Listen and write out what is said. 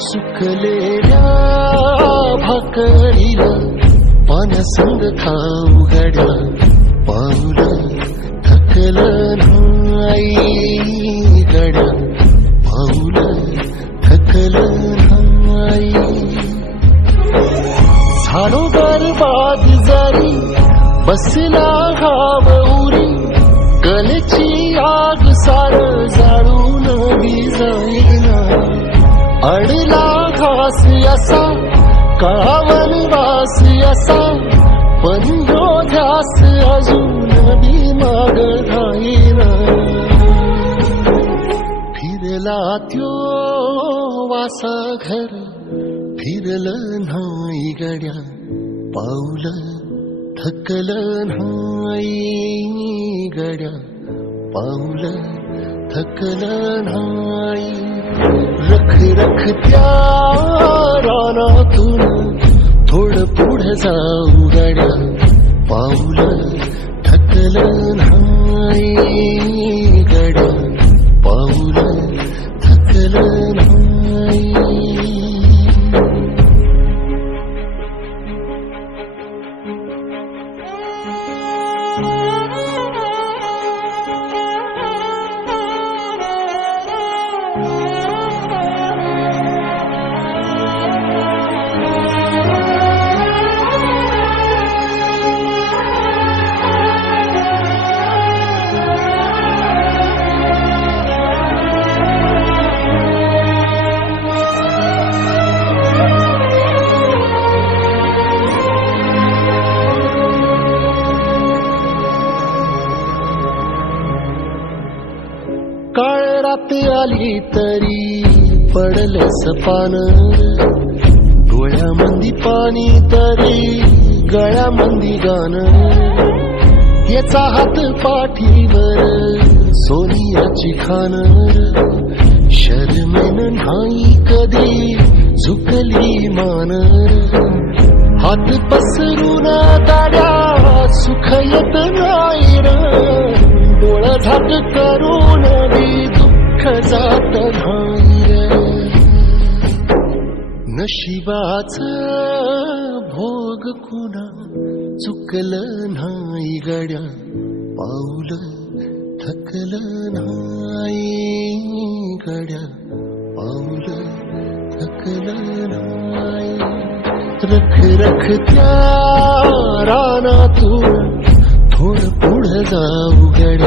सुकलेल्या भाकरीला पाण्यासंग खाऊ गड्या पाऊल थकलं नाही गड्या पाऊल थकलं नाही झालो बरबाद जरी बसला घाव उरी कलेची आग सार जाळून जाईना अडला घास असा काळावन वास असा पण ध्यास अजून बी माग राहीना फिरला त्यो वासा घर फिरलं नाही गड्या पाऊल थकलं नाही गड्या पाऊल थकलं नाही रख रख त्या रानातून थोडं पुढे जाऊ गड्या पाऊल थकलं नाही गड्या पाऊल थकलं नाही काळ रात आली तरी पडलंस पान डोळ्यामंदी पाणी तरी गळ्यामंदी गाणं याचा हात पाठीवर सोनियाची खान शर्मेन नाही कधी झुकली मान हात पसरून दाड्या सुख येत नाही डोळा झाक करून बी दुःख जात नाही नशिबाच भोग कुणा चुकलं नाही गड्या पाऊल थकलं नाही गड्या पाऊल थकलं नाही रख रख त्या रानातून थोडं पुढं जाऊ गड्या